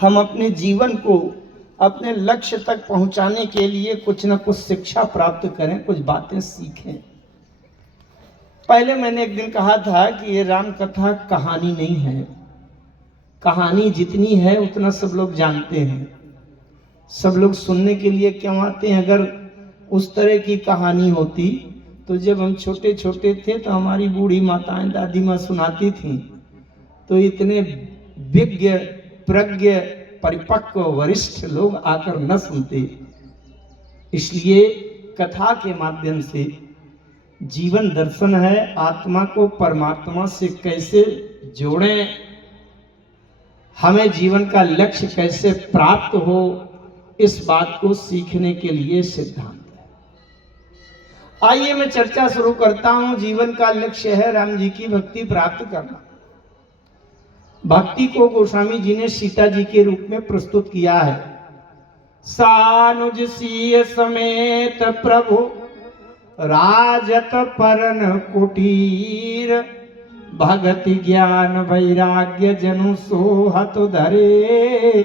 हम अपने जीवन को अपने लक्ष्य तक पहुंचाने के लिए कुछ न कुछ शिक्षा प्राप्त करें, कुछ बातें सीखें। पहले मैंने एक दिन कहा था कि ये राम कथा कहानी नहीं है। कहानी जितनी है उतना सब लोग जानते हैं, सब लोग सुनने के लिए क्यों आते हैं। अगर उस तरह की कहानी होती तो जब हम छोटे छोटे थे तो हमारी बूढ़ी माताएं, दादी माँ सुनाती थीं, तो इतने विज्ञ, प्रज्ञ, परिपक्व, वरिष्ठ लोग आकर न सुनते। इसलिए कथा के माध्यम से जीवन दर्शन है, आत्मा को परमात्मा से कैसे जोड़ें, हमें जीवन का लक्ष्य कैसे प्राप्त हो, इस बात को सीखने के लिए सिद्धांत है। आइए मैं चर्चा शुरू करता हूं। जीवन का लक्ष्य है राम जी की भक्ति प्राप्त करना। भक्ति को गोस्वामी जी ने सीता जी के रूप में प्रस्तुत किया है। सानुज सिय समेत प्रभु राजत परन कुटीर, भगति ज्ञान वैराग्य जनु सोहत धरे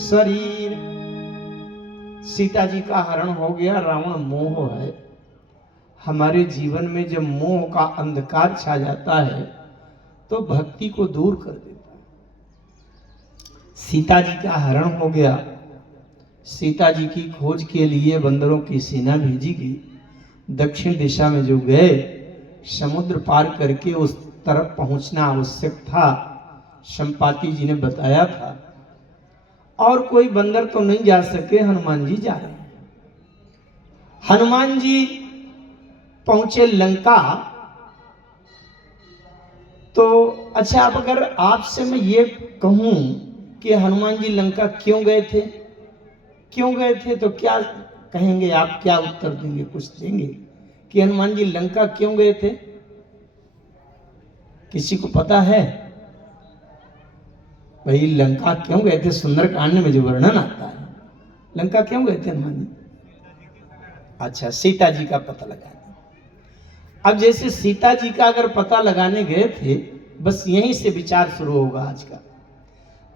शरीर। सीता जी का हरण हो गया, रावण मोह है। हमारे जीवन में जब मोह का अंधकार छा जाता है तो भक्ति को दूर कर देता है। सीता जी का हरण हो गया। सीता जी की खोज के लिए बंदरों की सेना भेजी गई। दक्षिण दिशा में जो गए, समुद्र पार करके उस तरफ पहुंचना आवश्यक था, संपाति जी ने बताया था। और कोई बंदर तो नहीं जा सके, हनुमान जी जा रहे हैं। हनुमान जी पहुंचे लंका। तो अच्छा, अब अगर आपसे मैं ये कहूं कि हनुमान जी लंका क्यों गए थे, क्यों गए थे, तो क्या कहेंगे आप, क्या उत्तर देंगे? कुछ देंगे कि हनुमान जी लंका क्यों गए थे? किसी को पता है भाई लंका क्यों गए थे? सुंदरकांड में जो वर्णन आता है, लंका क्यों गए थे हनुमान जी? अच्छा, सीता जी का पता लगाने। अब जैसे सीता जी का अगर पता लगाने गए थे, बस यहीं से विचार शुरू होगा आज का।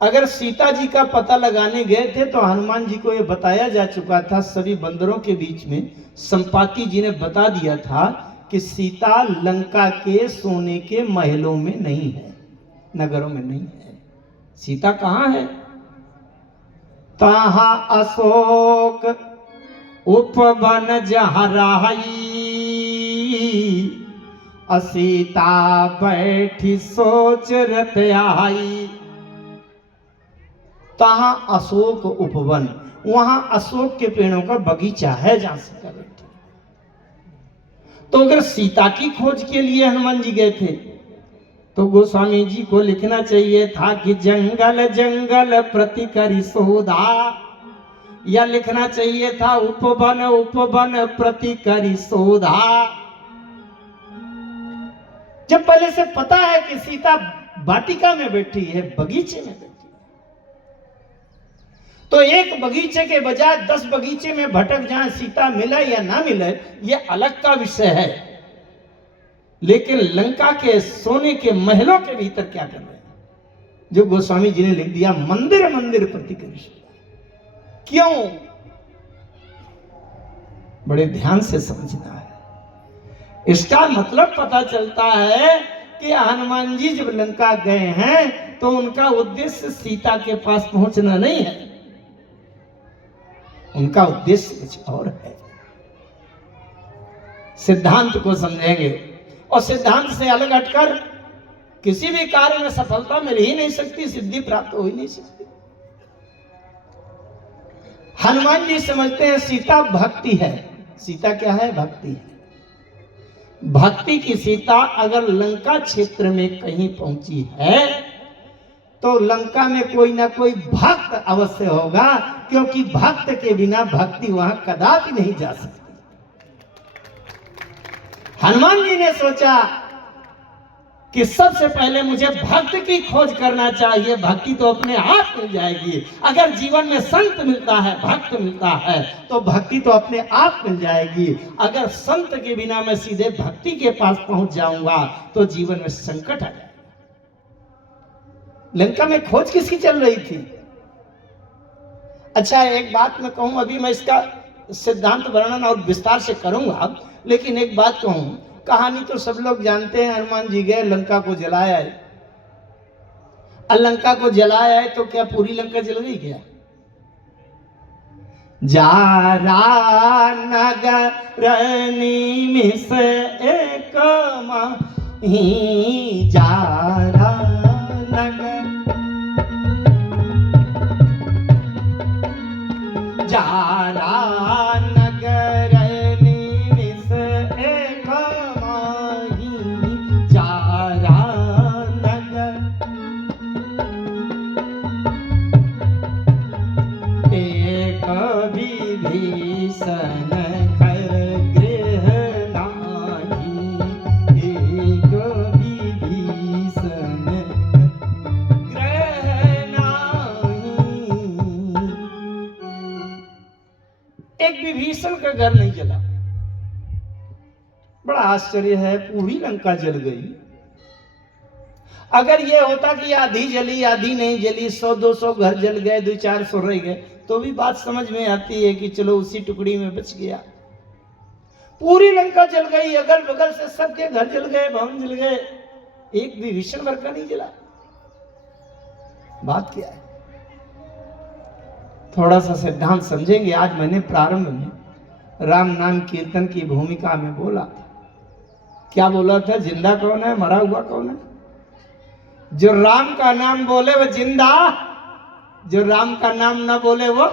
अगर सीता जी का पता लगाने गए थे तो हनुमान जी को यह बताया जा चुका था, सभी बंदरों के बीच में संपाति जी ने बता दिया था कि सीता लंका के सोने के महलों में नहीं है, नगरों में नहीं है। सीता कहाँ है? ताहा अशोक उपवन जहाँ रही, असीता बैठी सोच रत आई। तहां अशोक उपवन, वहां अशोक के पेड़ों का बगीचा है जहां सीता बैठी। तो अगर सीता की खोज के लिए हनुमान जी गए थे तो गोस्वामी जी को लिखना चाहिए था कि जंगल जंगल प्रति करी सोधा, या लिखना चाहिए था उपवन उपवन प्रति करी सोधा। जब पहले से पता है कि सीता वाटिका में बैठी है, बगीचे में बैठी, तो एक बगीचे के बजाय 10 बगीचे में भटक जाए, सीता मिले या ना मिले यह अलग का विषय है। लेकिन लंका के सोने के महलों के भीतर क्या कर रहे हैं, जो गोस्वामी जी ने लिख दिया, मंदिर मंदिर प्रति करी। क्यों? बड़े ध्यान से समझना है। इसका मतलब पता चलता है कि हनुमान जी जब लंका गए हैं तो उनका उद्देश्य सीता के पास पहुंचना नहीं है, उनका उद्देश्य कुछ और है। सिद्धांत को समझेंगे, और सिद्धांत से अलग हटकर किसी भी कार्य में सफलता मिल ही नहीं सकती, सिद्धि प्राप्त हो ही नहीं सकती। हनुमान जी समझते हैं सीता भक्ति है। सीता क्या है? भक्ति है। भक्ति की सीता अगर लंका क्षेत्र में कहीं पहुंची है तो लंका में कोई ना कोई भक्त अवश्य होगा, क्योंकि भक्त के बिना भक्ति वहां कदापि नहीं जा सकती। हनुमान जी ने सोचा कि सबसे पहले मुझे भक्त की खोज करना चाहिए, भक्ति तो अपने आप मिल जाएगी। अगर जीवन में संत मिलता है, भक्त मिलता है, तो भक्ति तो अपने आप मिल जाएगी। अगर संत के बिना मैं सीधे भक्ति के पास पहुंच जाऊंगा तो जीवन में संकट आ जाएगा। लंका में खोज किसकी चल रही थी? अच्छा, एक बात मैं कहूं, अभी मैं इसका सिद्धांत वर्णन और विस्तार से करूंगा, लेकिन एक बात कहूं, कहानी तो सब लोग जानते हैं। हनुमान जी गए, लंका को जलाया है। लंका को जलाया है तो क्या पूरी लंका जल गई क्या? जारा नगर निमिष एक माही, जारा नगर, जारा नगर निमिष एक माही, जारा नगर एक विभीषण कर गृह नाही, एक विभीषण गृह नाही। एक विभीषण का घर नहीं जला। बड़ा आश्चर्य है, पूरी लंका जल गई। अगर ये होता कि आधी जली आधी नहीं जली, 100-200 घर जल गए, 200-400 रह गए, तो भी बात समझ में आती है कि चलो उसी टुकड़ी में बच गया। पूरी लंका जल गई, अगल बगल से सबके घर जल गए, भवन जल गए, एक भी विषण भर का नहीं जला। बात क्या है? थोड़ा सा सिद्धांत समझेंगे। आज मैंने प्रारंभ में राम नाम कीर्तन की भूमिका में बोला था। क्या बोला था? जिंदा कौन है, मरा हुआ कौन है? जो राम का नाम बोले वो जिंदा, जो राम का नाम ना बोले वो।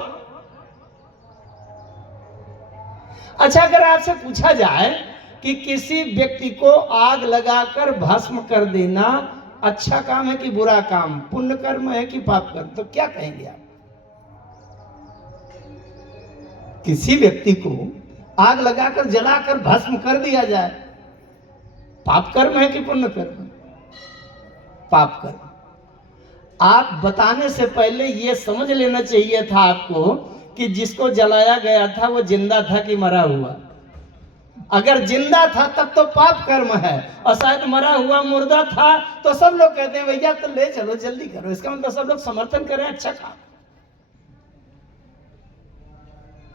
अच्छा, अगर आपसे पूछा जाए कि किसी व्यक्ति को आग लगाकर भस्म कर देना अच्छा काम है कि बुरा काम, पुण्य कर्म है कि पाप कर्म, तो क्या कहेंगे आप? किसी व्यक्ति को आग लगाकर जलाकर भस्म कर दिया जाए, पाप कर्म है कि पुण्य कर्म? पाप कर्म। आप बताने से पहले यह समझ लेना चाहिए था आपको कि जिसको जलाया गया था वो जिंदा था कि मरा हुआ। अगर जिंदा था तब तो पाप कर्म है, और शायद मरा हुआ मुर्दा था तो सब लोग कहते हैं भैया तो ले चलो जल्दी करो, इसका मतलब सब लोग समर्थन करें अच्छा काम।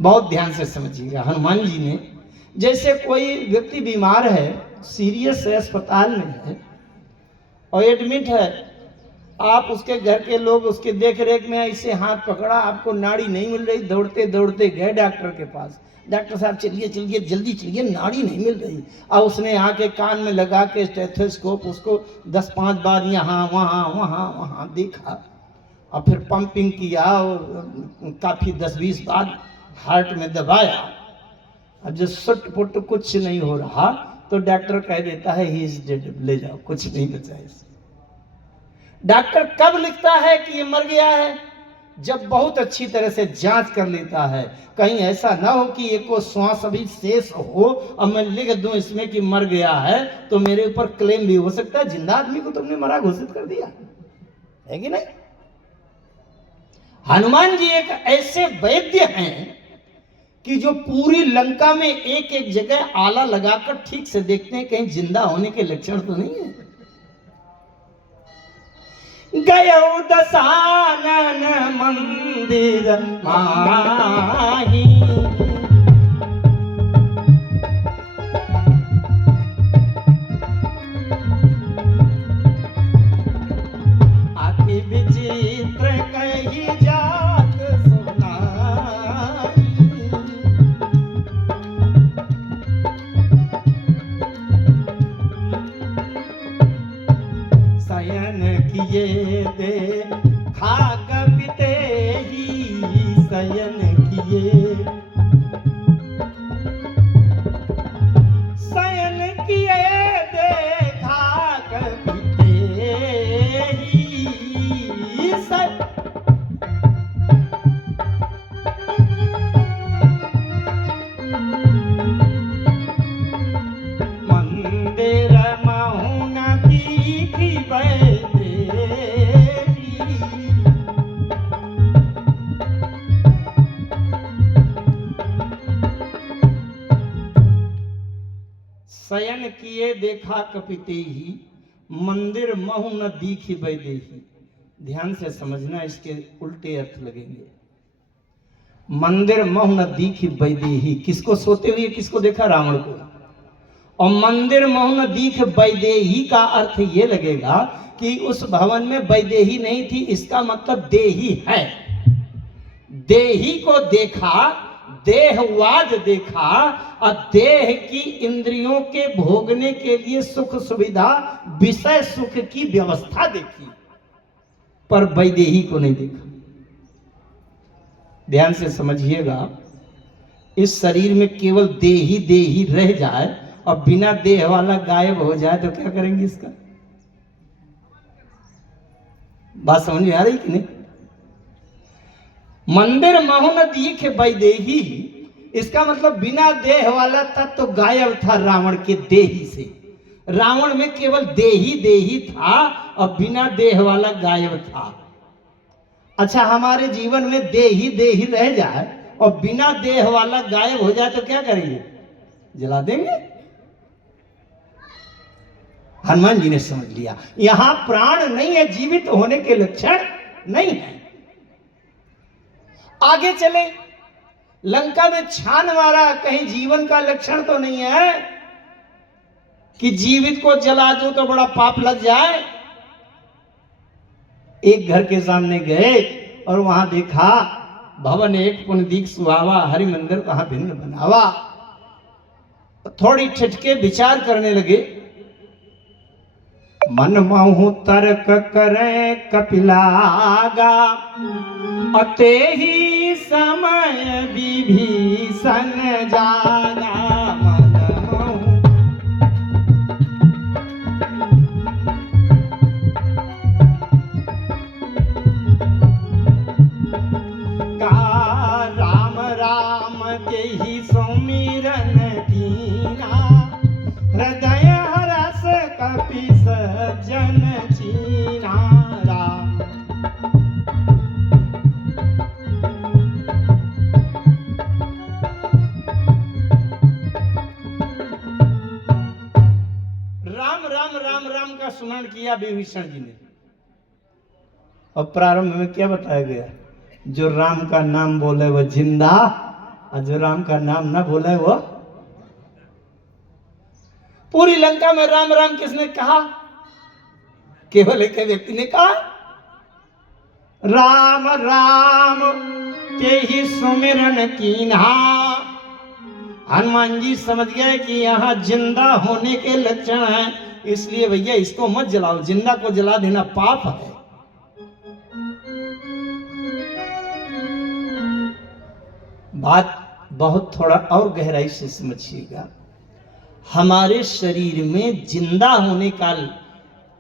बहुत ध्यान से समझिएगा। हनुमान जी ने, जैसे कोई व्यक्ति बीमार है, सीरियस है, अस्पताल में है और एडमिट है, आप उसके घर के लोग उसके देख रेख में ऐसे हाथ पकड़ा, आपको नाड़ी नहीं मिल रही, दौड़ते दौड़ते गए डॉक्टर के पास। डॉक्टर साहब चलिए चलिए जल्दी चलिए, नाड़ी नहीं मिल रही। और उसने आके कान में लगा के स्टेथोस्कोप उसको 10-5 बार यहाँ वहाँ वहाँ वहाँ देखा, और फिर पंपिंग किया और काफ़ी 10-20 बार हार्ट में दबाया। अब जो सुट पुट कुछ नहीं हो रहा तो डॉक्टर कह देता है ही इज डेड, ले जाओ, कुछ नहीं बचा इससे। डॉक्टर कब लिखता है कि ये मर गया है? जब बहुत अच्छी तरह से जांच कर लेता है। कहीं ऐसा ना हो कि एक को श्वास अभी शेष हो और मैं लिख दूं इसमें कि मर गया है तो मेरे ऊपर क्लेम भी हो सकता है, जिंदा आदमी को तुमने मरा घोषित कर दिया है कि नहीं। हनुमान जी एक ऐसे वैद्य हैं कि जो पूरी लंका में एक एक जगह आला लगाकर ठीक से देखते हैं कहीं जिंदा होने के लक्षण तो नहीं है। गयो दशानन मंदिर माही, अति विचित्र कही जात सुनाई, शयन किए देखा कपिते ही, शयन किए, शयन किए देखा कपिते ही, मंदिर महु न दीखी शयन किए देखा कपिते ही, मंदिर महु न दीखी वैदेही। ध्यान से समझना, इसके उल्टे अर्थ लगेंगे। मंदिर महु न दीखि वैदेही, किसको सोते हुए किसको देखा? रावण को। और मंदिर महु न दीख वैदेही का अर्थ ये लगेगा कि उस भवन में वैदेही नहीं थी, इसका मतलब देही है। देही को देखा, देहवाद देखा, और देह की इंद्रियों के भोगने के लिए सुख सुविधा, विषय सुख की व्यवस्था देखी, पर वैदेही को नहीं देखा। ध्यान से समझिएगा, इस शरीर में केवल देही देही रह जाए और बिना देह वाला गायब हो जाए तो क्या करेंगे? इसका बात समझ में आ रही कि नहीं? मंदिर महु न दीख वैदेही, इसका मतलब बिना देह वाला तत्व तो गायब था रावण के देही से। रावण में केवल देही देही था और बिना देह वाला गायब था। अच्छा, हमारे जीवन में देही देही रह जाए और बिना देह वाला गायब हो जाए तो क्या करेंगे? जला देंगे। हनुमान जी ने समझ लिया, यहां प्राण नहीं है, जीवित होने के लक्षण नहीं है। आगे चले, लंका में छान मारा, कहीं जीवन का लक्षण तो नहीं है कि जीवित को जला दो तो बड़ा पाप लग जाए। एक घर के सामने गए और वहां देखा भवन एक पुनदीक सुहावा, हरि मंदिर कहां भिन्न बनावा। थोड़ी ठिठके विचार करने लगे, मन महु तर्क करे कपिलागा, अते ही समय विभीषण जागा। मन महु का राम राम के ही सुमिरन दीना, हृदय हरस कपि सज्जन चीना। राम राम राम राम राम का स्मरण किया विभीषण जी ने। और प्रारंभ में क्या बताया गया? जो राम का नाम बोले वो जिंदा, और जो राम का नाम ना बोले वो। पूरी लंका में राम राम किसने कहा? केवल एक व्यक्ति ने कहा, राम राम के ही सुमिरन कीन्हा। हनुमान जी समझ गए कि यहां जिंदा होने के लक्षण हैं, इसलिए भैया इसको मत जलाओ, जिंदा को जला देना पाप है। बात बहुत थोड़ा और गहराई से समझिएगा। हमारे शरीर में जिंदा होने का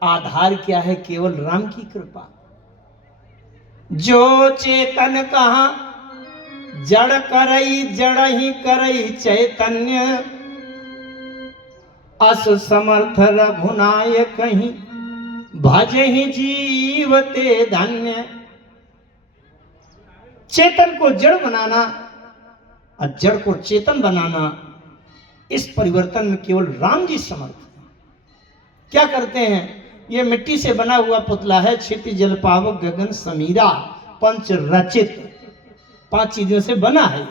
आधार क्या है? केवल राम की कृपा। जो चेतन कहा जड़ करई, जड़ ही करई चैतन्य, अस समर्थ रघुनाय कहीं, भजे ही जीवते धन्य। चेतन को जड़ बनाना और जड़ को चेतन बनाना, इस परिवर्तन में केवल राम जी समर्थ हैं। क्या करते हैं? ये मिट्टी से बना हुआ पुतला है, क्षिति जल पावक गगन समीरा, पंच रचित, 5 चीजों से बना है।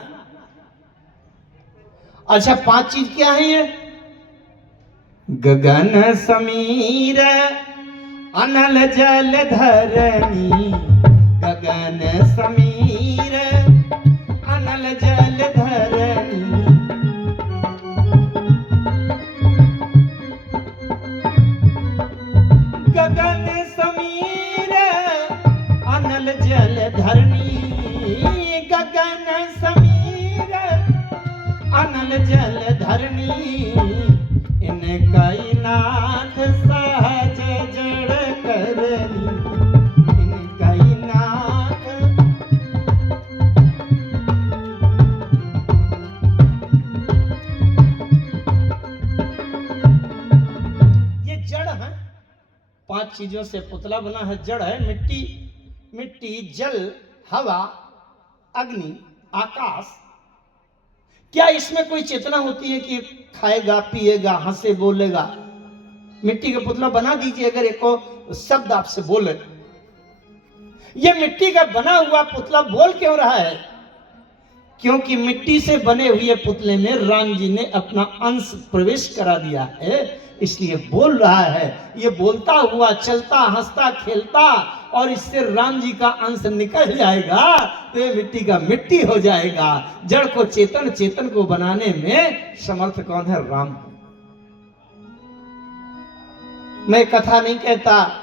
अच्छा, 5 चीज क्या है ये? गगन समीर अनल जल धरणी, गगन समीर अनल जल धरणी। गगन समीर अनल जल धरणी, गगन समीर अनल जल धरणी। इनका नाथ सहज जड़ करनी, इनका नाथ। ये जड़ है, 5 चीजों से पुतला बना है। जड़ है मिट्टी, मिट्टी, जल, हवा, अग्नि, आकाश। क्या इसमें कोई चेतना होती है कि खाएगा, पिएगा, हंसे, बोलेगा? मिट्टी का पुतला बना दीजिए, अगर एक शब्द आपसे बोले। ये मिट्टी का बना हुआ पुतला बोल क्यों रहा है? क्योंकि मिट्टी से बने हुए पुतले में राम जी ने अपना अंश प्रवेश करा दिया है, इसलिए बोल रहा है। ये बोलता हुआ चलता हंसता खेलता और इससे राम जी का अंश निकल जाएगा तो ये मिट्टी का मिट्टी हो जाएगा। जड़ को चेतन, चेतन को बनाने में समर्थ कौन है? राम। मैं कथा नहीं कहता,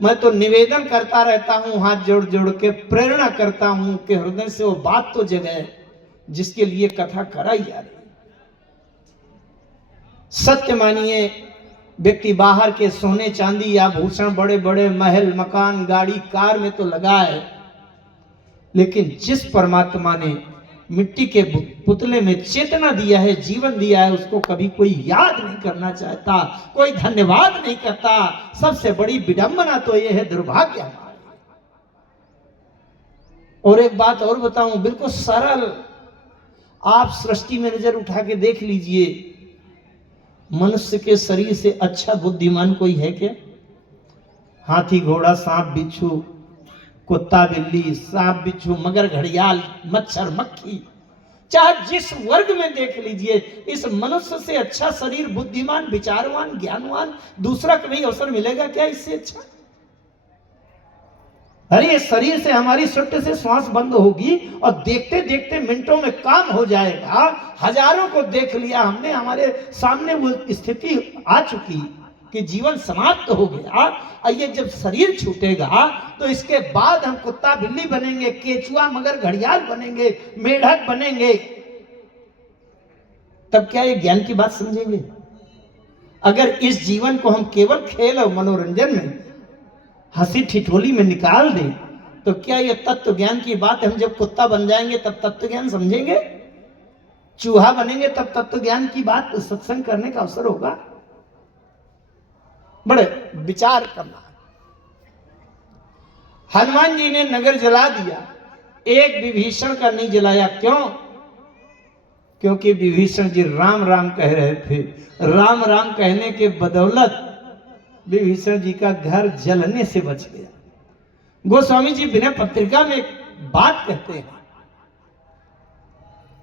मैं तो निवेदन करता रहता हूं, हाथ जोड़ जोड़ के प्रेरणा करता हूं कि हृदय से वो बात तो जगे जिसके लिए कथा कराई जा रही। सत्य मानिए, व्यक्ति बाहर के सोने चांदी या भूषण, बड़े बड़े महल मकान गाड़ी कार में तो लगा है, लेकिन जिस परमात्मा ने मिट्टी के पुतले में चेतना दिया है, जीवन दिया है, उसको कभी कोई याद नहीं करना चाहता, कोई धन्यवाद नहीं करता। सबसे बड़ी विडंबना तो यह है, दुर्भाग्य हमारा। और एक बात और बताऊं, बिल्कुल सरल, आप सृष्टि में नजर उठा के देख लीजिए, मनुष्य के शरीर से अच्छा बुद्धिमान कोई है क्या? हाथी घोड़ा सांप बिच्छू, कुत्ता बिल्ली, सांप बिच्छू, मगर घड़ियाल, मच्छर मक्खी, चाहे जिस वर्ग में देख लीजिए, इस मनुष्य से अच्छा शरीर, बुद्धिमान, विचारवान, ज्ञानवान दूसरा कभी अवसर मिलेगा क्या इससे अच्छा? अरे ये शरीर से हमारी सुट्ट से श्वास बंद होगी और देखते देखते मिनटों में काम हो जाएगा। हजारों को देख लिया हमने, हमारे सामने वो स्थिति आ चुकी कि जीवन समाप्त हो गया। और ये जब शरीर छूटेगा तो इसके बाद हम कुत्ता बिल्ली बनेंगे, केचुआ मगर घड़ियाल बनेंगे, मेढक बनेंगे। तब क्या ये ज्ञान की बात समझेंगे? अगर इस जीवन को हम केवल खेल और मनोरंजन में, हंसी ठिठोली में निकाल दें तो क्या ये तत्व ज्ञान की बात है? हम जब कुत्ता बन जाएंगे तब तत्व ज्ञान समझेंगे, चूहा बनेंगे तब तत्व ज्ञान की बात, सत्संग करने का अवसर होगा। बड़े विचार करना। हनुमान जी ने नगर जला दिया, एक विभीषण का नहीं जलाया। क्यों? क्योंकि विभीषण जी राम राम कह रहे थे। राम राम कहने के बदौलत विभीषण जी का घर जलने से बच गया। गोस्वामी जी विनय पत्रिका में एक बात कहते हैं,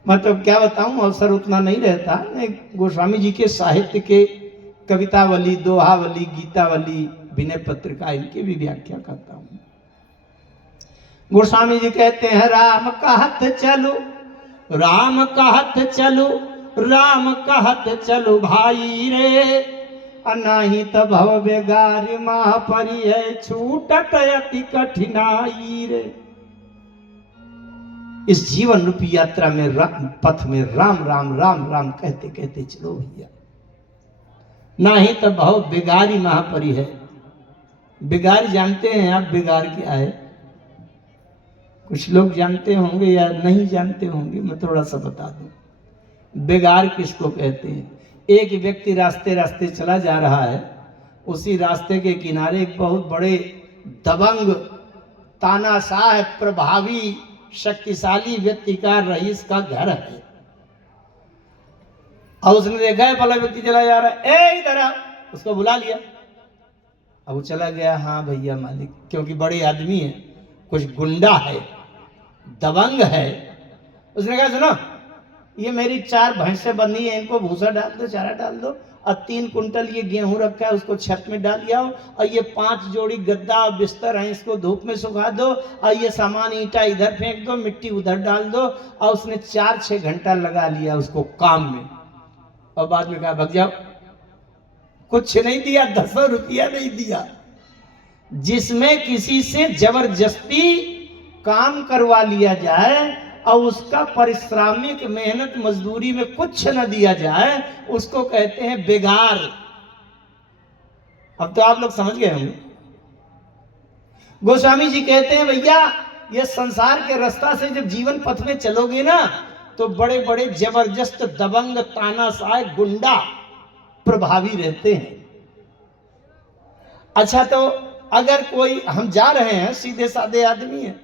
मतलब क्या बताऊं, अवसर उतना नहीं रहता। मैं गोस्वामी जी के साहित्य के कवितावली, दोहावली, गीतावली, विनय पत्रिका, इनकी भी व्याख्या करता हूं। गोस्वामी जी कहते हैं, राम कहत चलो, राम कहत चलो, राम कहत चलो भाई रे, अनाही तब भव बेगार माह परी है, छूटत अति कठिनाई रे। इस जीवन रूपी यात्रा में पथ में राम राम राम राम कहते कहते चलो भैया, नहीं तो बहुत बिगारी महापरी है। बिगार जानते हैं आप? बिगार क्या है? कुछ लोग जानते होंगे या नहीं जानते होंगे, मैं थोड़ा सा बता दूं। बिगार किसको कहते हैं? एक व्यक्ति रास्ते रास्ते चला जा रहा है, उसी रास्ते के किनारे एक बहुत बड़े दबंग, तानाशाह, प्रभावी, शक्तिशाली व्यक्ति का, रईस का घर है। और उसने देखा है पहला व्यक्ति चला जा रहा है, ए इधर आ, उसको बुला लिया। अब वो चला गया, हाँ भैया मालिक, क्योंकि बड़े आदमी है, कुछ गुंडा है, दबंग है। उसने कहा सुनो, ये मेरी 4 भैंसें बंधी है, इनको भूसा डाल दो, चारा डाल दो, और 3 कुंटल ये गेहूं रखा है उसको छत में डाल दिया, और ये 5 जोड़ी गद्दा और बिस्तर है, इसको धूप में सुखा दो, और ये सामान ईंटा इधर फेंक दो, मिट्टी उधर डाल दो। और उसने 4-6 घंटा लगा लिया उसको काम में, और बाद में कहा भाग जाओ। कुछ नहीं दिया, 10 रुपया नहीं दिया। जिसमें किसी से जबरदस्ती काम करवा लिया जाए और उसका पारिश्रमिक, मेहनत मजदूरी में कुछ न दिया जाए, उसको कहते हैं बेगार। अब तो आप लोग समझ गए होंगे। गोस्वामी जी कहते हैं भैया, ये संसार के रास्ता से जब जीवन पथ में चलोगे ना, तो बड़े बड़े जबरदस्त दबंग, तानाशाह, गुंडा प्रभावी रहते हैं। अच्छा, तो अगर कोई, हम जा रहे हैं, सीधे साधे आदमी है,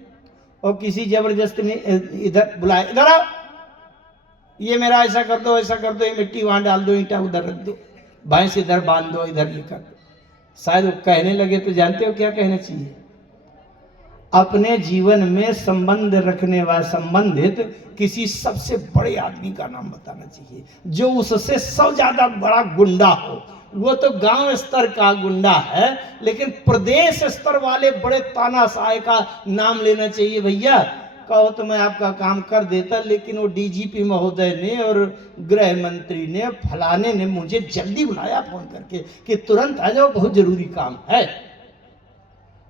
और किसी जबरदस्त ने इधर बुलाया, इधर आओ, ये मेरा ऐसा कर दो, ऐसा कर दो, ये मिट्टी वहां डाल दो, ईंटा उधर रख दो, भैंस इधर बांध दो, इधर ये कर दो। शायद वो कहने लगे तो जानते हो क्या कहना चाहिए? अपने जीवन में संबंध रखने वाला संबंधित किसी सबसे बड़े आदमी का नाम बताना चाहिए, जो उससे सब ज्यादा बड़ा गुंडा हो। वो तो गांव स्तर का गुंडा है, लेकिन प्रदेश स्तर वाले बड़े तानाशाह का नाम लेना चाहिए। भैया कहो तो मैं आपका काम कर देता, लेकिन वो डीजीपी महोदय ने और गृह मंत्री ने फलाने ने मुझे जल्दी बुलाया फोन करके कि तुरंत आ जाओ, बहुत जरूरी काम है।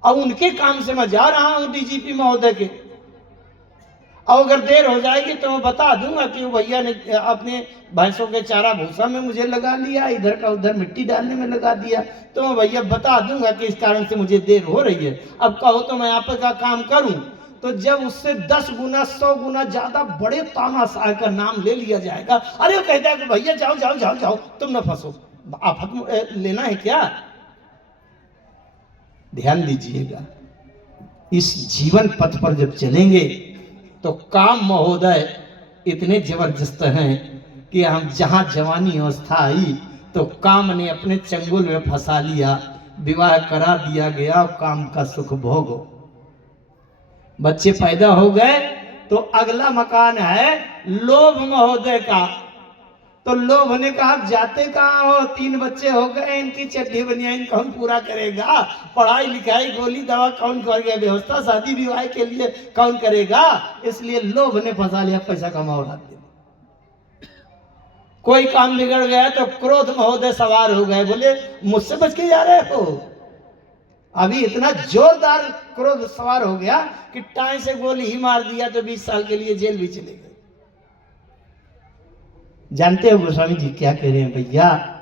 अब उनके काम से मैं जा रहा हूं डीजीपी महोदय के, और अगर देर हो जाएगी तो मैं बता दूंगा कि वो भैया ने अपने भैंसों के चारा भूसा में मुझे लगा लिया, इधर का उधर मिट्टी डालने में लगा दिया, तो मैं भैया बता दूंगा कि इस कारण से मुझे देर हो रही है। अब कहो तो मैं आपका काम करूं, तो जब उससे 10 गुना 100 गुना ज्यादा बड़े तानाशाह का नाम ले लिया जाएगा। अरे वो कहता है कि भैया जाओ जाओ जाओ जाओ, तुम न फंसो, आफत लेना है क्या। ध्यान दीजिएगा, इस जीवन पथ पर जब चलेंगे तो काम महोदय इतने जबरदस्त हैं कि हम जहां जवानी अवस्था आई तो काम ने अपने चंगुल में फंसा लिया, विवाह करा दिया गया, काम का सुख भोगो। बच्चे पैदा हो गए तो अगला मकान है लोभ महोदय का। तो लोभ ने कहा जाते कहाँ हो, 3 बच्चे हो गए, इनकी चड्डी बनियाइन कौन पूरा करेगा, पढ़ाई लिखाई गोली दवा कौन करेगा, व्यवस्था शादी विवाह के लिए कौन करेगा। इसलिए लोभ ने फंसा लिया, पैसा कमाओ रात दिन। कोई काम बिगड़ गया तो क्रोध महोदय सवार हो गए, बोले मुझसे बच के जा रहे हो। अभी इतना जोरदार क्रोध सवार हो गया कि टाई से गोली ही मार दिया तो 20 साल के लिए जेल भी चले गए। जानते हो गोस्वामी जी क्या कह रहे हैं भैया,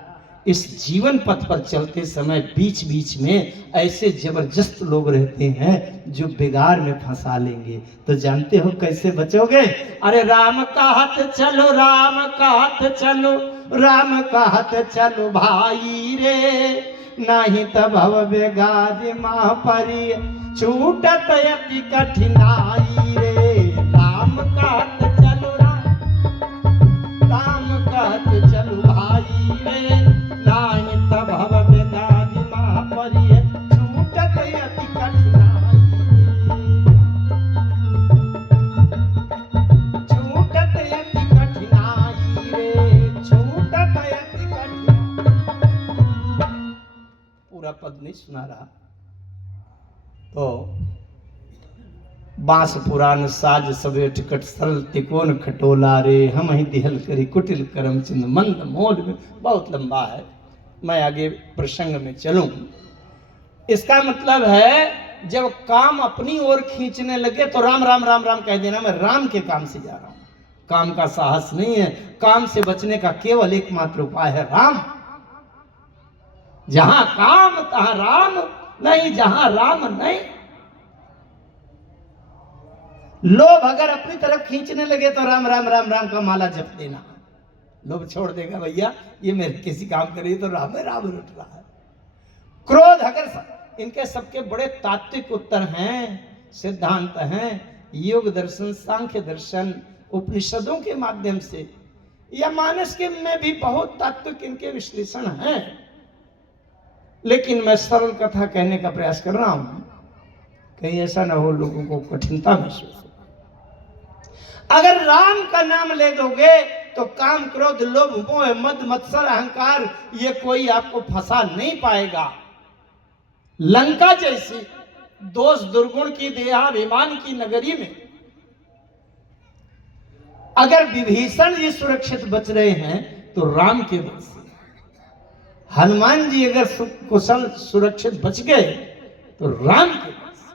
इस जीवन पथ पर चलते समय बीच बीच में ऐसे जबरदस्त लोग रहते हैं जो बिगाड़ में फंसा लेंगे। तो जानते हो कैसे बचोगे। अरे राम कहत चलो, राम कहत चलो, राम कहत चलो भाई रे, नहीं तब भव बेगाज माह परी, छूटत अति कठिनाई रे। राम कहत चलो, राम कहत चलो भाई रे, नहीं तब भव बेगाज माह परी, छूटत अति कठिनाई, छूटत अति कठिनाई रे, छूटत अति कठिनाई। पूरा पद नहीं सुना रहा तो बांस पुराण साज सबे टिकट सरल तिकोन खटोला रे, हम ही दिहल करी कुटिल करम चिन्ह मंद मोल में। बहुत लंबा है, मैं आगे प्रसंग में चलूं। इसका मतलब है जब काम अपनी ओर खींचने लगे तो राम राम राम राम कह देना, मैं राम के काम से जा रहा हूं। काम का साहस नहीं है, काम से बचने का केवल एकमात्र उपाय है राम। जहां काम तहां राम नहीं, जहां राम नहीं। लोभ अगर अपनी तरफ खींचने लगे तो राम राम राम राम का माला जप देना, लोभ छोड़ देगा। भैया ये मेरे किसी काम करे तो राम राम लुट रहा है। क्रोध अगर, इनके सबके बड़े तात्विक उत्तर हैं, सिद्धांत हैं, योग दर्शन, सांख्य दर्शन, उपनिषदों के माध्यम से या मानस के में भी बहुत तात्विक इनके विश्लेषण हैं। लेकिन मैं सरल कथा कहने का प्रयास कर रहा हूं, कहीं ऐसा ना हो लोगों को कठिनता महसूस हो। अगर राम का नाम ले दोगे तो काम क्रोध लोभ मोह मद मत्सर अहंकार ये कोई आपको फंसा नहीं पाएगा। लंका जैसी दोष दुर्गुण की देहाभिमान की नगरी में अगर विभीषण जी सुरक्षित बच रहे हैं तो राम के बल से, हनुमान जी अगर कुशल सुरक्षित बच गए तो राम के बल से।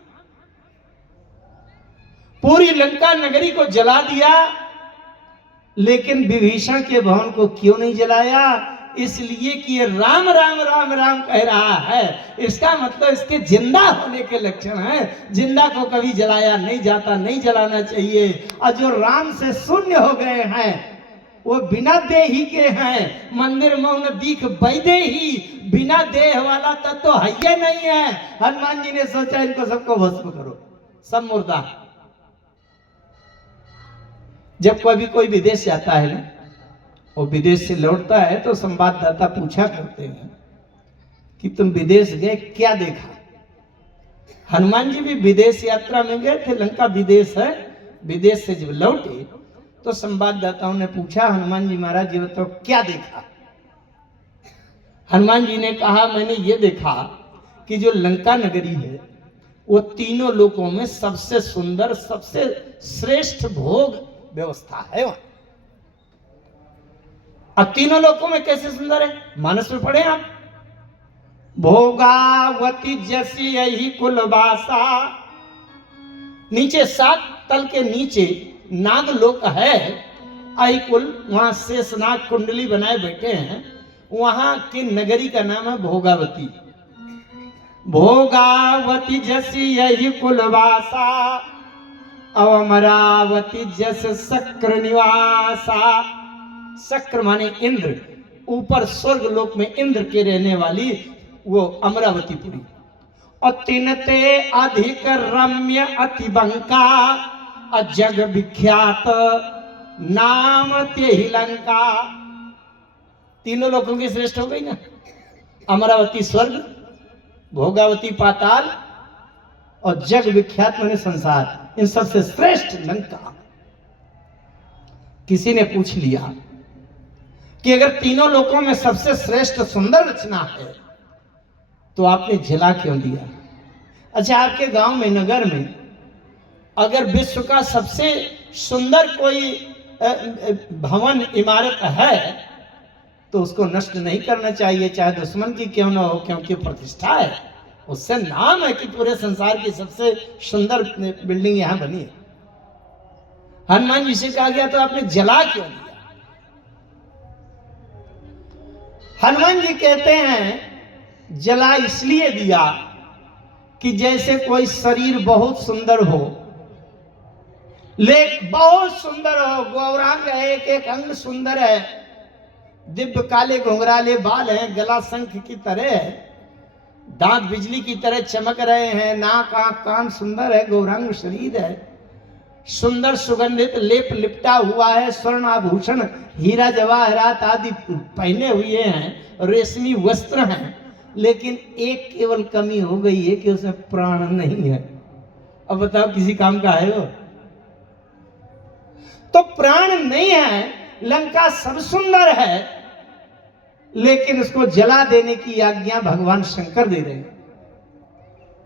पूरी लंका नगरी को जला दिया, लेकिन विभीषण के भवन को क्यों नहीं जलाया? इसलिए कि ये राम राम राम राम कह रहा है। इसका मतलब इसके जिंदा होने के लक्षण हैं। जिंदा को कभी जलाया नहीं जाता, नहीं जलाना चाहिए। और जो राम से शून्य हो गए हैं वो बिना देही के हैं। मंदिर मौन दीख बैदे ही, बिना देह वाला तत्व तो है नहीं है। हनुमान जी ने सोचा इनको सबको भस्म करो, सब मुर्दा। जब कभी कोई विदेश जाता है ना, और विदेश से लौटता है तो संवाददाता पूछा करते हैं कि तुम विदेश गए क्या देखा? हनुमान जी भी विदेश यात्रा में गए थे, लंका विदेश है। विदेश से जब लौटे तो संवाददाताओं ने पूछा, हनुमान जी महाराज ये बताओ क्या देखा? हनुमान जी ने कहा, मैंने ये देखा कि जो लंका नगरी है वो तीनों लोकों में सबसे सुंदर, सबसे श्रेष्ठ भोग व्यवस्था है वहां। अब तीनों लोकों में कैसे सुंदर है, मानस में पढ़े आप, भोगावती जैसी यही कुलवासा, नीचे 7 तल के नीचे नागलोक है, अहिकुल, वहां शेषनाग कुंडली बनाए बैठे हैं, वहां की नगरी का नाम है भोगावती। भोगावती जैसी यही कुलवासा, अमरावती जस शक्र निवासा। शक्र माने इंद्र, ऊपर स्वर्ग लोक में इंद्र के रहने वाली वो अमरावतीपुरी। और तिनते अधिक रम्य अति बंका, जग विख्यात नाम त्यही लंका। तीनों लोगों की श्रेष्ठ हो गई ना, अमरावती स्वर्ग, भोगावती पाताल और जग विख्यात माने संसार, इन सबसे श्रेष्ठ लंका। किसी ने पूछ लिया कि अगर तीनों लोकों में सबसे श्रेष्ठ सुंदर रचना है तो आपने जला क्यों दिया? अच्छा, आपके गांव में, नगर में अगर विश्व का सबसे सुंदर कोई भवन, इमारत है तो उसको नष्ट नहीं करना चाहिए, चाहे दुश्मन की क्यों ना हो, क्योंकि प्रतिष्ठा है, उससे नाम है कि पूरे संसार की सबसे सुंदर बिल्डिंग यहां बनी है। हनुमान जी से कहा गया तो आपने जला क्यों दिया? हनुमान जी कहते हैं जला इसलिए दिया कि जैसे कोई शरीर बहुत सुंदर हो, लेक बहुत सुंदर हो, गौरांग है, एक एक अंग सुंदर है, दिव्य काले घुंघराले बाल हैं, गला शंख की तरह है, दांत बिजली की तरह चमक रहे हैं, नाक आंख कान सुंदर है, गौरांग शरीर है, सुंदर सुगंधित लेप लिपटा हुआ है, स्वर्ण आभूषण हीरा जवाहरात आदि पहने हुए हैं, रेशमी वस्त्र हैं, लेकिन एक केवल कमी हो गई है कि उसमें प्राण नहीं है। अब बताओ किसी काम का है वो? तो प्राण नहीं है, लंका सब सुंदर है, लेकिन उसको जला देने की आज्ञा भगवान शंकर दे रहे हैं।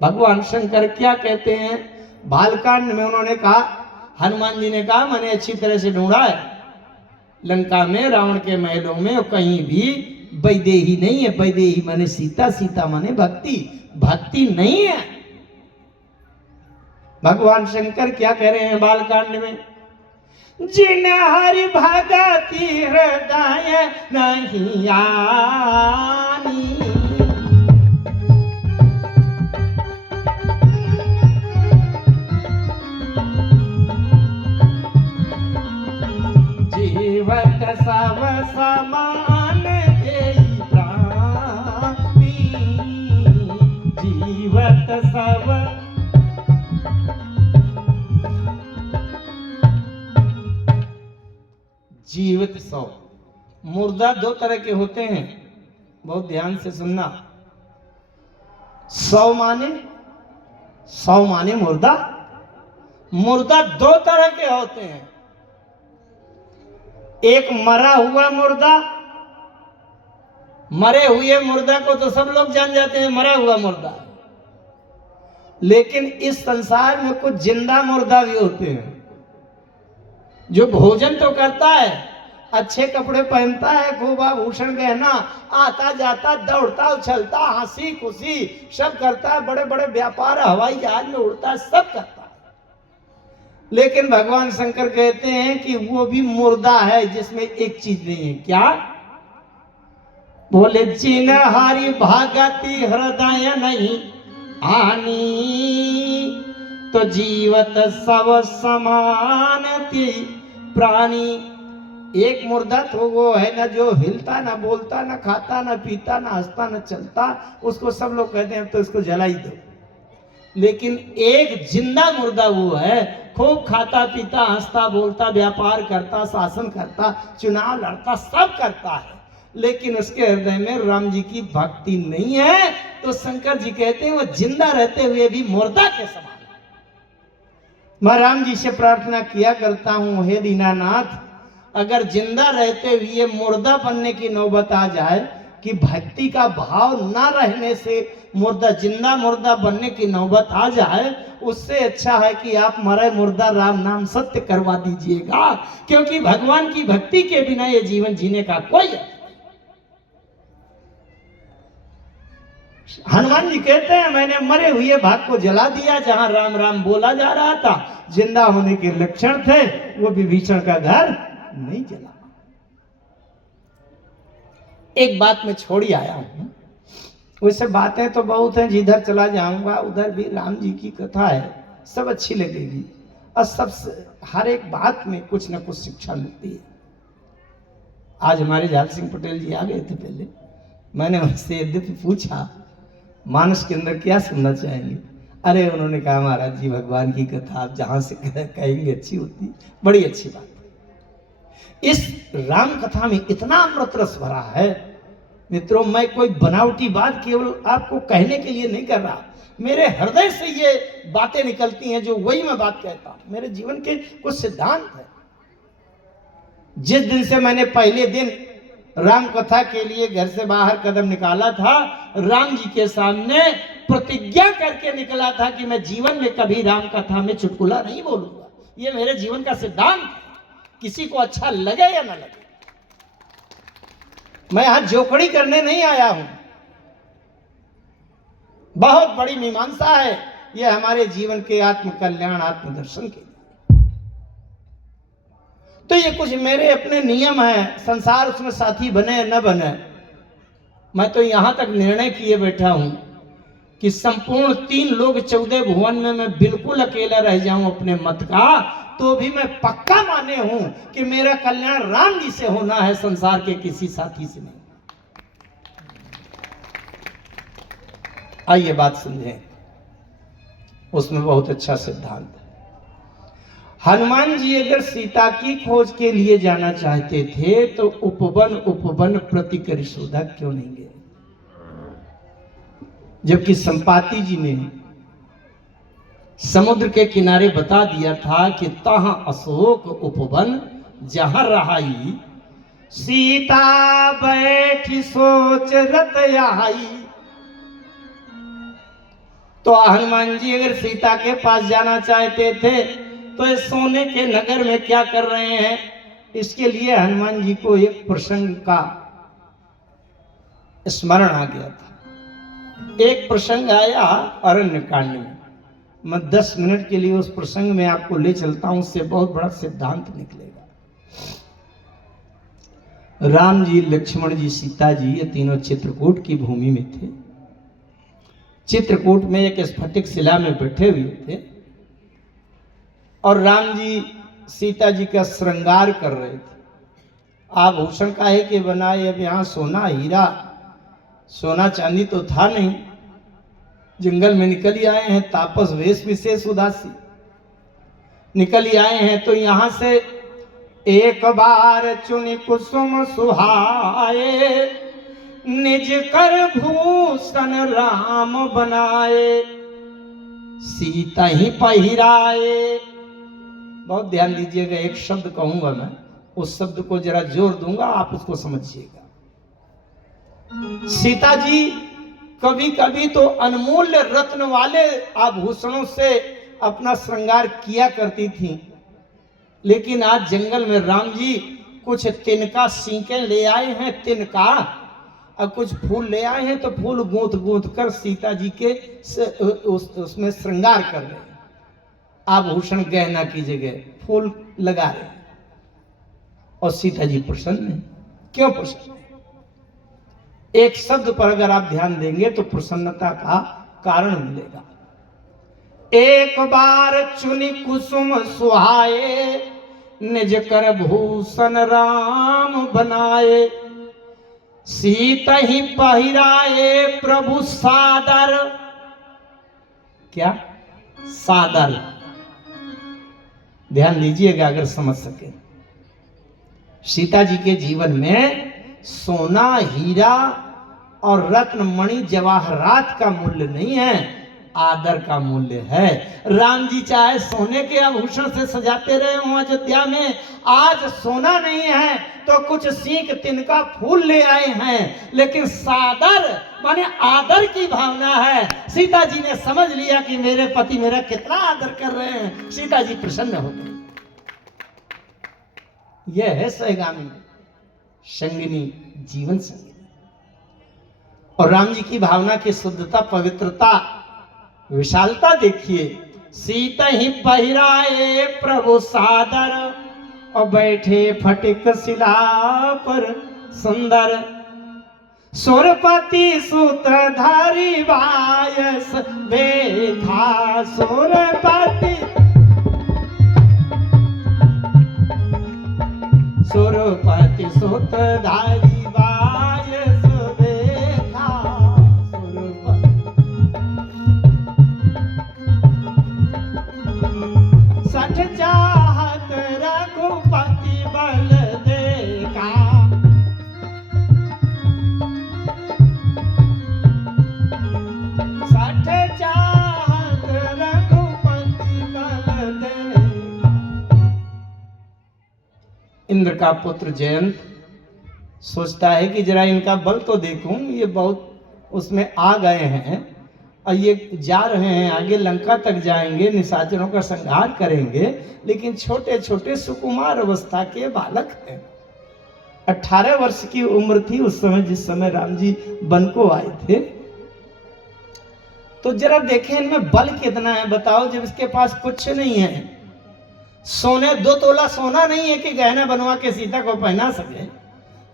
भगवान शंकर क्या कहते हैं? बालकांड में उन्होंने कहा, हनुमान जी ने कहा मैंने अच्छी तरह से ढूंढा है, लंका में, रावण के महलों में कहीं भी वैदेही नहीं है। वैदेही माने सीता, सीता माने भक्ति, भक्ति नहीं है। भगवान शंकर क्या कह रहे हैं बालकांड में? जिन हरि भगति हृदय नहीं आनी, जीवत सब समान देई प्राणी, जीवत सब। जीवित सौ, मुर्दा 2 तरह के होते हैं, बहुत ध्यान से सुनना। 100 माने मुर्दा। मुर्दा 2 तरह के होते हैं, एक मरा हुआ मुर्दा, मरे हुए मुर्दा को तो सब लोग जान जाते हैं, मरा हुआ मुर्दा। लेकिन इस संसार में कुछ जिंदा मुर्दा भी होते हैं, जो भोजन तो करता है, अच्छे कपड़े पहनता है, खूब आभूषण गहना, आता जाता, दौड़ता उछलता, हंसी खुशी सब करता है, बड़े बड़े व्यापार हवाई जहाज में उड़ता है, सब करता है। लेकिन भगवान शंकर कहते हैं कि वो भी मुर्दा है जिसमें एक चीज नहीं है। क्या? बोले जिन हरि भगति हृदय नहीं आनी, तो जीवत सब समान प्राणी। एक मुर्दा तो वो है ना जो हिलता, ना बोलता, ना खाता, ना पीता, ना हंसता, ना चलता, उसको सब लोग कहते हैं तो इसको जला ही दो। लेकिन एक जिंदा मुर्दा वो है, खूब खाता पीता, हंसता बोलता, व्यापार करता, शासन करता, चुनाव लड़ता, सब करता है, लेकिन उसके हृदय में राम जी की भक्ति नहीं है, तो शंकर जी कहते हैं वो जिंदा रहते हुए भी मुर्दा के समान। मैं राम जी से प्रार्थना किया करता हूं, हे दीनानाथ, अगर जिंदा रहते हुए मुर्दा बनने की नौबत आ जाए कि भक्ति का भाव ना रहने से मुर्दा जिंदा मुर्दा बनने की नौबत आ जाए, उससे अच्छा है कि आप मरे मुर्दा राम नाम सत्य करवा दीजिएगा, क्योंकि भगवान की भक्ति के बिना ये जीवन जीने का कोई। हनुमान जी कहते हैं मैंने मरे हुए भाग को जला दिया, जहां राम राम बोला जा रहा था, जिंदा होने के लक्षण थे, वो विभीषण का घर नहीं जला। एक बात मैं छोड़ी आया हूं, वैसे बातें तो बहुत हैं, जिधर चला जाऊंगा उधर भी राम जी की कथा है, सब अच्छी लगेगी और सबसे हर एक बात में कुछ न कुछ शिक्षा मिलती है। आज हमारे जाल सिंह पटेल जी आ गए थे, पहले मैंने उनसे यद्यपि पूछा मानस के अंदर क्या सुनना चाहेंगे, अरे उन्होंने कहा महाराज जी भगवान की कथा आप जहां से कहेंगे अच्छी होती, बड़ी अच्छी बात। इस राम कथा में इतना अमृत रस भरा है मित्रों, मैं कोई बनावटी बात केवल आपको कहने के लिए नहीं कर रहा, मेरे हृदय से ये बातें निकलती हैं जो वही मैं बात कहता हूं, मेरे जीवन के कुछ सिद्धांत है। जिस दिन से मैंने पहले दिन राम कथा के लिए घर से बाहर कदम निकाला था, राम जी के सामने प्रतिज्ञा करके निकला था कि मैं जीवन में कभी राम कथा में चुटकुला नहीं बोलूंगा। ये मेरे जीवन का सिद्धांत है, किसी को अच्छा लगे या ना लगे। मैं यहां जोकड़ी करने नहीं आया हूं, बहुत बड़ी मीमांसा है ये हमारे जीवन के आत्म कल्याण आत्मदर्शन के। तो ये कुछ मेरे अपने नियम हैं, संसार उसमें साथी बने न बने, मैं तो यहां तक निर्णय किए बैठा हूं कि संपूर्ण 3 लोग 14 भुवन में मैं बिल्कुल अकेला रह जाऊं अपने मत का, तो भी मैं पक्का माने हूं कि मेरा कल्याण राम जी से होना है, संसार के किसी साथी से नहीं। आइए बात समझें, उसमें बहुत अच्छा सिद्धांत है। हनुमान जी अगर सीता की खोज के लिए जाना चाहते थे तो उपवन प्रति करिशोधा क्यों नहीं गए, जबकि संपाति जी ने समुद्र के किनारे बता दिया था कि तहाँ अशोक उपवन जहां रहाई, सीता बैठी सोच रत आई। तो हनुमान जी अगर सीता के पास जाना चाहते थे तो इस सोने के नगर में क्या कर रहे हैं, इसके लिए हनुमान जी को एक प्रसंग का स्मरण आ गया था। एक प्रसंग आया अरण्य कांड में, मैं 10 मिनट के लिए उस प्रसंग में आपको ले चलता हूं, उससे बहुत बड़ा सिद्धांत निकलेगा। राम जी, लक्ष्मण जी, सीता जी, ये तीनों चित्रकूट की भूमि में थे। चित्रकूट में एक स्फटिक शिला में बैठे हुए थे और राम जी सीता जी का श्रृंगार कर रहे थे। आभूषण काहे के बनाए, अब यहाँ सोना हीरा सोना चांदी तो था नहीं, जंगल में निकल ही आए हैं, तापस वेश विशेष उदासी निकल ही आए हैं, तो यहाँ से एक बार चुनि कुसुम सुहाए, निज कर भूषण राम बनाए, सीता ही पहिराए। बहुत ध्यान दीजिएगा, एक शब्द कहूंगा मैं, उस शब्द को जरा जोर दूंगा, आप उसको समझिएगा। सीता जी कभी कभी तो अनमोल्य रत्न वाले आभूषणों से अपना श्रृंगार किया करती थी, लेकिन आज जंगल में राम जी कुछ तिनका सींके ले आए हैं, तिनका, और कुछ फूल ले आए हैं, तो फूल गूंथ गूंथ कर सीता जी के उसमें श्रृंगार कर रहे हैं। आभूषण गहना की जगह फूल लगा रहे हैं, और सीता जी प्रसन्न है। क्यों प्रसन्न है? एक शब्द पर अगर आप ध्यान देंगे तो प्रसन्नता का कारण मिलेगा। एक बार चुनी कुसुम सुहाए, निज कर भूषण राम बनाए, सीता ही पहिराए प्रभु सादर। क्या सादर? ध्यान दीजिएगा अगर समझ सके। सीता जी के जीवन में सोना, हीरा और रत्न मणि जवाहरात का मूल्य नहीं है, आदर का मूल्य है। राम जी चाहे सोने के आभूषण से सजाते रहे हों अयोध्या में, आज सोना नहीं है तो कुछ सीख तिनका फूल ले आए हैं, लेकिन सादर माने आदर की भावना है। सीता जी ने समझ लिया कि मेरे पति मेरा कितना आदर कर रहे हैं, सीता जी प्रसन्न हो गई। यह है सहगामिनी, संगिनी, जीवन संगिनी। और राम जी की भावना की शुद्धता, पवित्रता, विशालता देखिए। सीता ही पहिराए प्रभु सादर, और बैठे फटिक शिला पर सुंदर। सुरपति सूत्रधारी वायस बेखा, सुरपति सुरपति सूत्रधारी वायस बेखा, सठ चाहत रघुपति बल देखा। सठ चाहत रघुपति बल देखा। इंद्र का पुत्र जयंत सोचता है कि जरा इनका बल तो देखूं, ये बहुत उसमें आ गए हैं और ये जा रहे हैं, आगे लंका तक जाएंगे, निशाचरों का संहार करेंगे, लेकिन छोटे छोटे सुकुमार अवस्था के बालक हैं। 18 वर्ष की उम्र थी उस समय, जिस समय राम जी वन को आए थे। तो जरा देखें इनमें बल कितना है, बताओ, जब इसके पास कुछ नहीं है, सोने 2 तोला सोना नहीं है कि गहना बनवा के सीता को पहना सके,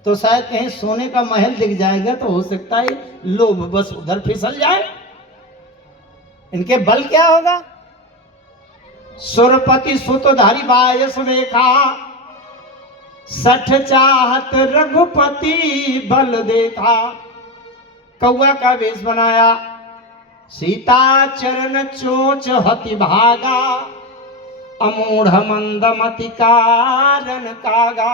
तो शायद कहीं सोने का महल दिख जाएगा तो हो सकता है लोभ बस उधर फिसल जाए। इनके बल क्या होगा? सुरपति सुतधारी वायस रेखा, सठ चाहत रघुपति बल देखा। कौआ का वेश बनाया, सीता चरण चोच हति भागा। अमूढ़ मंदमति कारण कागा,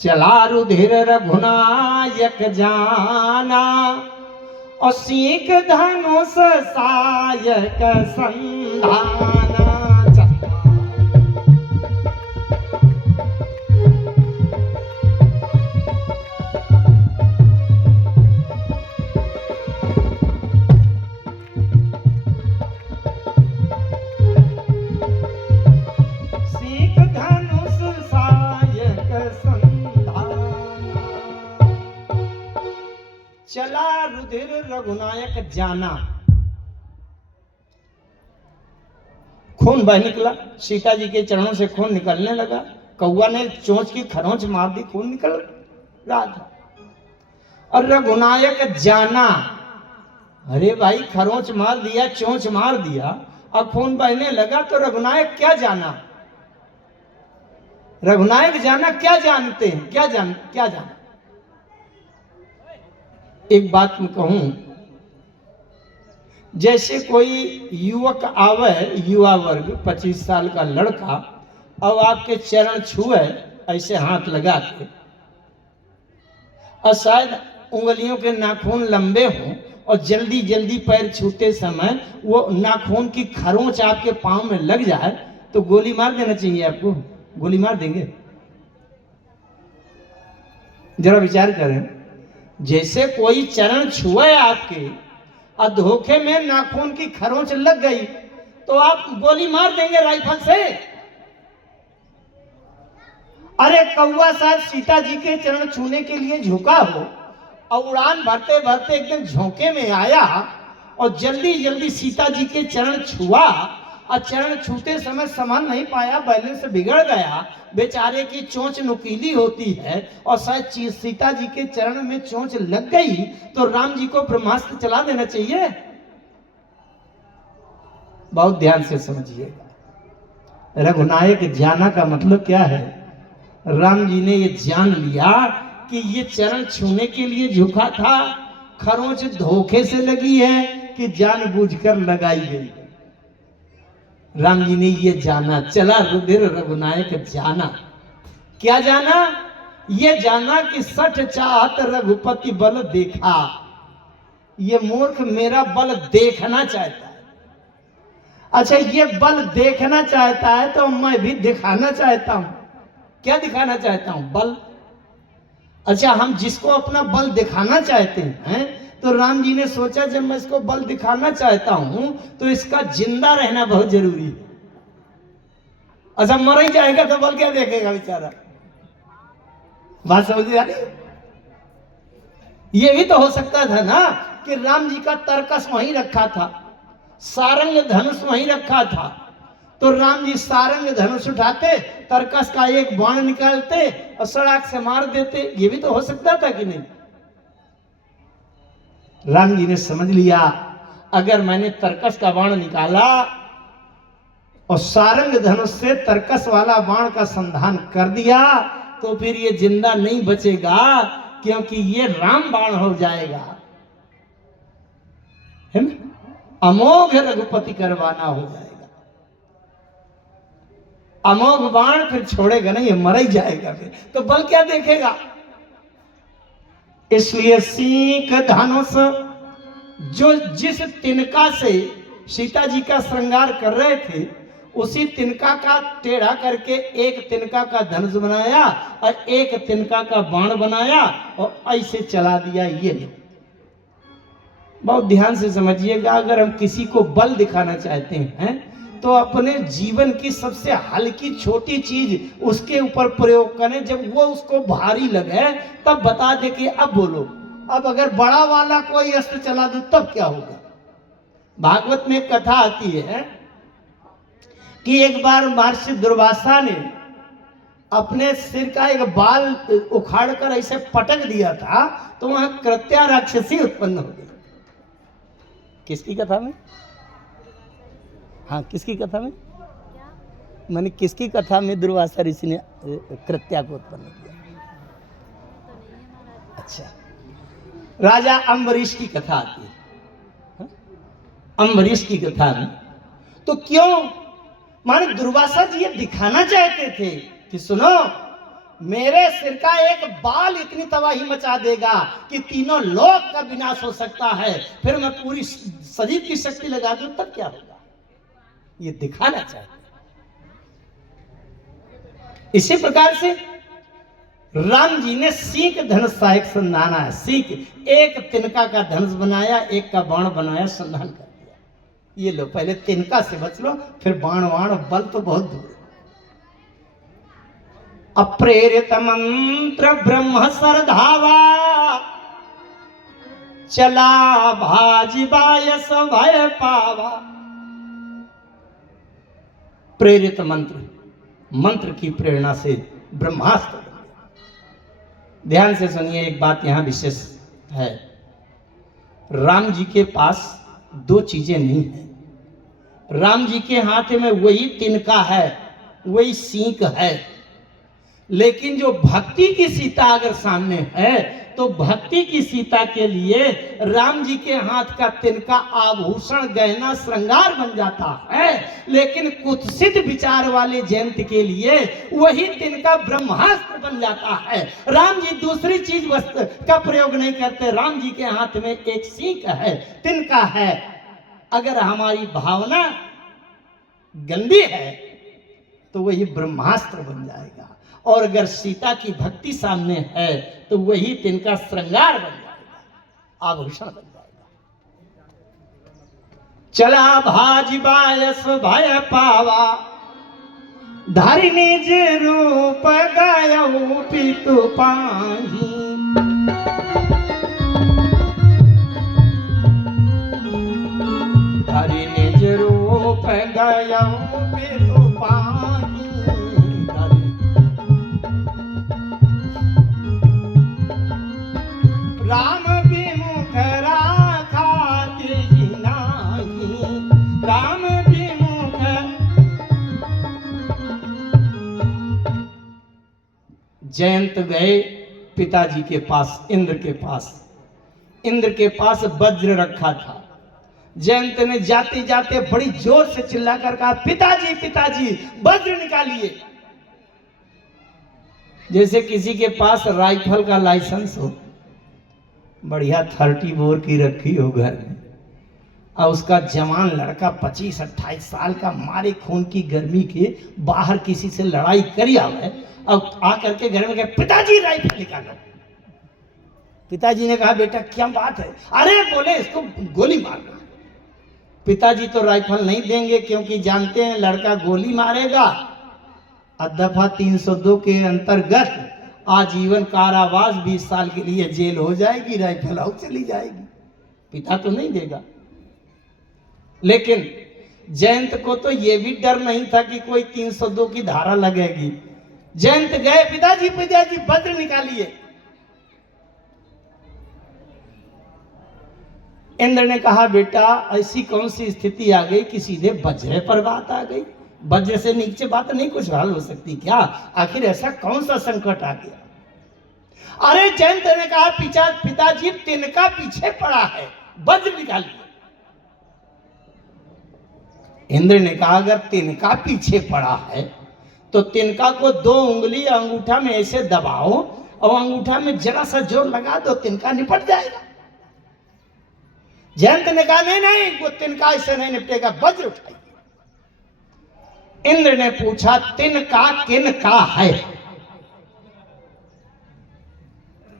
चला रुधिर रघुनायक जाना। और सीख धनुष सायक संधाना। सीख धनुष सायक संधाना। चला रुधिर रघुनायक जाना। खून बह निकला, सीता जी के चरणों से खून निकलने लगा। कौआ ने चोंच की खरोंच मार दी, खून निकल रहा था। और रघुनायक जाना, अरे भाई खरोंच मार दिया, चोंच मार दिया और खून बहने लगा, तो रघुनायक क्या जाना? रघुनायक जाना क्या जानते हैं? क्या जाना? एक बात मैं कहूं, जैसे कोई युवक आवे, युवा वर्ग 25 साल का लड़का, अब आपके चरण छुए ऐसे हाथ लगा के, और शायद उंगलियों के नाखून लंबे हों और जल्दी जल्दी पैर छूते समय वो नाखून की खरोंच आपके पांव में लग जाए, तो गोली मार देना चाहिए आपको? गोली मार देंगे? जरा विचार करें, जैसे कोई चरण छुए आपके और धोखे में नाखून की खरोंच लग गई, तो आप गोली मार देंगे राइफल से? अरे कौआ शायद सीता जी के चरण छूने के लिए झुका हो और उड़ान भरते भरते एकदम झोंके में आया और जल्दी जल्दी सीता जी के चरण छुआ, और चरण छूते समय संभाल नहीं पाया, बैलेंस बिगड़ गया, बेचारे की चोंच नुकीली होती है और शायद सीता जी के चरण में चोंच लग गई, तो राम जी को ब्रह्मास्त्र चला देना चाहिए? बहुत ध्यान से समझिएगा। रघुनायक जाना का मतलब क्या है? राम जी ने ये जान लिया कि ये चरण छूने के लिए झुका था, खरोंच धोखे से लगी है कि जानबूझकर लगाई गई। राम जी ने ये जाना, चला रुधिर रघुनायक जाना। क्या जाना? ये जाना कि सठ चाहत रघुपति बल देखा। ये मूर्ख मेरा बल देखना चाहता है। अच्छा, ये बल देखना चाहता है तो मैं भी दिखाना चाहता हूं। क्या दिखाना चाहता हूं? बल। अच्छा, हम जिसको अपना बल दिखाना चाहते हैं, तो राम जी ने सोचा जब मैं इसको बल दिखाना चाहता हूं तो इसका जिंदा रहना बहुत जरूरी है। अच्छा, मर ही जाएगा तो बल क्या देखेगा बेचारा? बात समझ आ रही? ये भी तो हो सकता था ना कि राम जी का तरकस वहीं रखा था, सारंग धनुष वहीं रखा था, तो राम जी सारंग धनुष उठाते, तरकस का एक बाण निकालते और सड़ाक से मार देते। ये भी तो हो सकता था कि नहीं? राम जी ने समझ लिया, अगर मैंने तरकस का बाण निकाला और सारंग धनुष से तरकस वाला बाण का संधान कर दिया तो फिर ये जिंदा नहीं बचेगा, क्योंकि ये राम बाण हो जाएगा, है ना? अमोघ रघुपति करवाना हो जाएगा। अमोघ बाण फिर छोड़ेगा नहीं, ये मर ही जाएगा, फिर तो बल क्या देखेगा? इसलिए सीख धनुष जो जिस तिनका से सीता जी का श्रृंगार कर रहे थे, उसी तिनका का टेढ़ा करके एक तिनका का धनुष बनाया और एक तिनका का बाण बनाया और ऐसे चला दिया। ये नहीं, बहुत ध्यान से समझिएगा। अगर हम किसी को बल दिखाना चाहते हैं तो अपने जीवन की सबसे हल्की छोटी चीज उसके ऊपर प्रयोग करें। जब वो उसको भारी लगे तब बता दे कि अब बोलो। अब अगर बड़ा वाला कोई अस्त्र चला दो तब क्या होगा? भागवत में एक कथा आती है कि एक बार महर्षि दुर्वासा ने अपने सिर का एक बाल उखाड़ कर ऐसे पटक दिया था तो वहां कृत्या राक्षसी उत्पन्न हो गई। किसकी कथा में? हाँ, किसकी कथा में? मैंने किसकी कथा में दुर्वासा ऋषि ने कृत्या को उत्पन्न किया? अच्छा, राजा अम्बरीश की कथा आती है। अम्बरीश की कथा में तो क्यों माने दुर्वासा जी ये दिखाना चाहते थे कि सुनो, मेरे सिर का एक बाल इतनी तबाही मचा देगा कि तीनों लोक का विनाश हो सकता है, फिर मैं पूरी शरीर की शक्ति लगा दूं तब क्या होगा? ये दिखाना चाहते। इसी प्रकार से राम जी ने सीख धनुष का एक संधान है। सीख एक तिनका का धनुष बनाया, एक का बाण बनाया, संधान कर दिया। ये लो, पहले तिनका से बच लो, फिर बाण वाण, बल तो बहुत दूर है। अप्रेरित मंत्र ब्रह्म सर धावा, चला भाजी बायस भय पावा। प्रेरित मंत्र, मंत्र की प्रेरणा से ब्रह्मास्त्र। ध्यान से सुनिए, एक बात यहां विशेष है। राम जी के पास दो चीजें नहीं है। राम जी के हाथ में वही तिनका है, वही सीख है, लेकिन जो भक्ति की सीता अगर सामने है तो भक्ति की सीता के लिए राम जी के हाथ का तिनका आभूषण, गहना, श्रृंगार बन जाता है, लेकिन कुत्सित विचार वाले जयंत के लिए वही तिनका ब्रह्मास्त्र बन जाता है। राम जी दूसरी चीज वस्तु का प्रयोग नहीं करते। राम जी के हाथ में एक सीख है, तिनका है। अगर हमारी भावना गंदी है तो वही ब्रह्मास्त्र बन जाएगा, और अगर सीता की भक्ति सामने है तो वही तिनका श्रृंगार बन जाएगा, आभूषण बन जाएगा। चला भाजी बायस भय पावा, धारी निज रूप गयऊ पितु पाही। धारी निज रूप गयऊ पितु पाही। राम विमुख राखा तेहि नाही, राम विमुख। जयंत गए पिताजी के पास, इंद्र के पास। इंद्र के पास वज्र रखा था। जयंत ने जाते जाते बड़ी जोर से चिल्लाकर कहा, पिताजी पिताजी वज्र निकालिए। जैसे किसी के पास राइफल का लाइसेंस हो, बढ़िया 30 बोर की रखी हो घर में, और उसका जवान लड़का 25-28 साल का मारे खून की गर्मी के बाहर किसी से लड़ाई करी आवे और आकर के घर में कहे पिताजी राइफल निकालो। पिताजी ने कहा बेटा क्या बात है? अरे बोले इसको गोली मारना। पिताजी तो राइफल नहीं देंगे क्योंकि जानते हैं लड़का गोली मारेगा दफा 302 के अंतर्गत आजीवन कारावास 20 साल के लिए जेल हो जाएगी, राइफल आउट चली जाएगी। पिता तो नहीं देगा। लेकिन जयंत को तो यह भी डर नहीं था कि कोई 302 की धारा लगेगी। जयंत गए, पिताजी पिताजी वज्र निकालिए। इंद्र ने कहा बेटा ऐसी कौन सी स्थिति आ गई कि सीधे वज्र पर बात आ गई? वज्र से नीचे बात नहीं कुछ हल हो सकती क्या? आखिर ऐसा कौन सा संकट आ गया? अरे जयंत ने कहा पिताजी तिनका पीछे पड़ा है, वज्र निकालिए। इंद्र ने कहा अगर तिनका पीछे पड़ा है तो तिनका को 2 उंगली अंगूठा में ऐसे दबाओ और अंगूठा में जरा सा जोर लगा दो, तिनका निपट जाएगा। जयंत ने कहा नहीं नहीं वो तिनका इससे नहीं निपटेगा, वज्र उठाइए। इंद्र ने पूछा तिनका किनका है?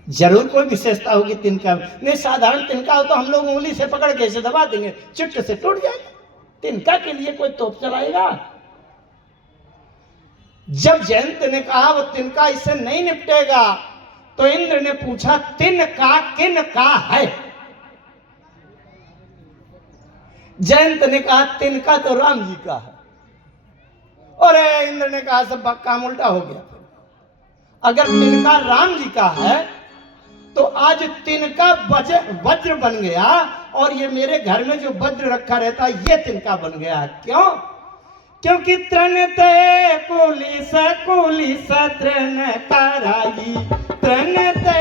जरूर कोई विशेषता होगी तिनका नहीं। साधारण तिनका हो तो हम लोग उंगली से पकड़ के ऐसे दबा देंगे, चुट से टूट जाएगा। तिनका के लिए कोई तोप चलाएगा? जब जयंत ने कहा वो तिनका इससे नहीं निपटेगा तो इंद्र ने पूछा तिनका किनका है? जयंत ने कहा तिनका तो राम जी का है। और इंद्र ने कहा सब काम उल्टा हो गया। अगर तिनका राम जी का है तो आज तिनका वज्र बन गया और ये मेरे घर में जो वज्र रखा रहता है ये तिनका बन गया। क्यों? क्योंकि तृण ते कुलिस कुलिस तृण कराई, तृण ते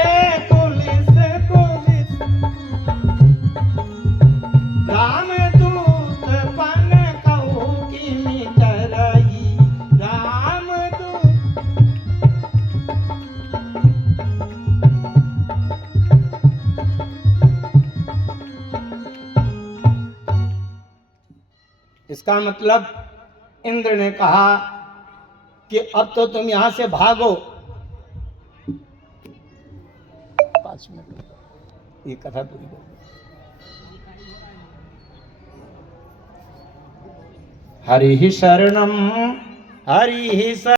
कुलिस कुलिस राम दूत पन कहू की मिटराई, राम दूत। इसका मतलब इंद्र ने कहा कि अब तो तुम यहां से भागो। 5 मिनट ये कथा पूरी कर। हरि शरणम हरि